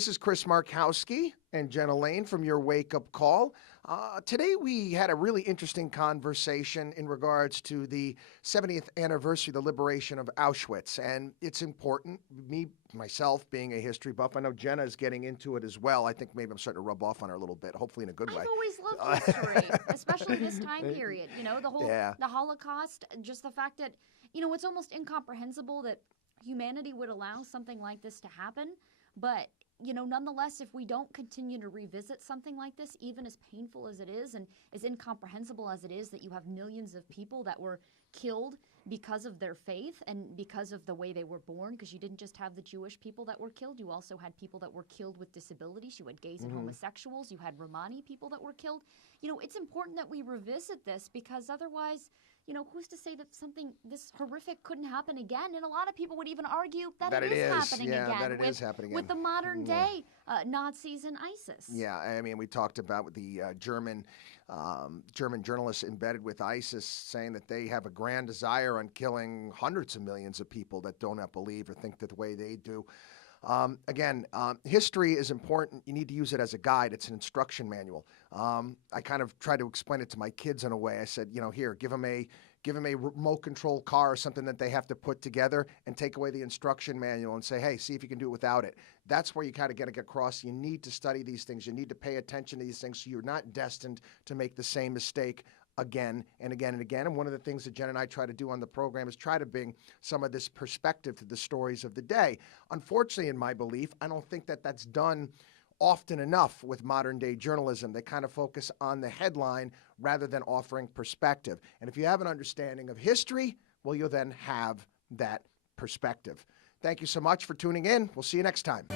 This is Chris Markowski and Jenna Lane from Your Wake Up Call. Today we had a really interesting conversation in regards to the 70th anniversary of the liberation of Auschwitz. And it's important, myself being a history buff, I know Jenna is getting into it as well. I think maybe I'm starting to rub off on her a little bit, hopefully in a good way. I've always loved history, especially this time period. You know, the Holocaust, just the fact that, it's almost incomprehensible that humanity would allow something like this to happen. But nonetheless, if we don't continue to revisit something like this, even as painful as it is and as incomprehensible as it is that you have millions of people that were killed because of their faith and because of the way they were born, because you didn't just have the Jewish people that were killed, you also had people that were killed with disabilities, you had gays and homosexuals, you had Romani people that were killed. It's important that we revisit this because otherwise, who's to say that something this horrific couldn't happen again? And a lot of people would even argue that it is happening again. That it is happening again. With the modern day Nazis and ISIS. Yeah, I mean, we talked about the German journalists embedded with ISIS saying that they have a grand desire on killing hundreds of millions of people that do not believe or think that the way they do. History is important. You need to use it as a guide. It's an instruction manual. I kind of try to explain it to my kids in a way. I said, here, give them a remote control car or something that they have to put together and take away the instruction manual and say, hey, see if you can do it without it. That's where you kind of get across. You need to study these things. You need to pay attention to these things so you're not destined to make the same mistake again and again and again. And one of the things that Jen and I try to do on the program is try to bring some of this perspective to the stories of the day. Unfortunately, in my belief, I don't think that that's done often enough with modern day journalism. They kind of focus on the headline rather than offering perspective. And if you have an understanding of history, well, you'll then have that perspective. Thank you so much for tuning in. We'll see you next time.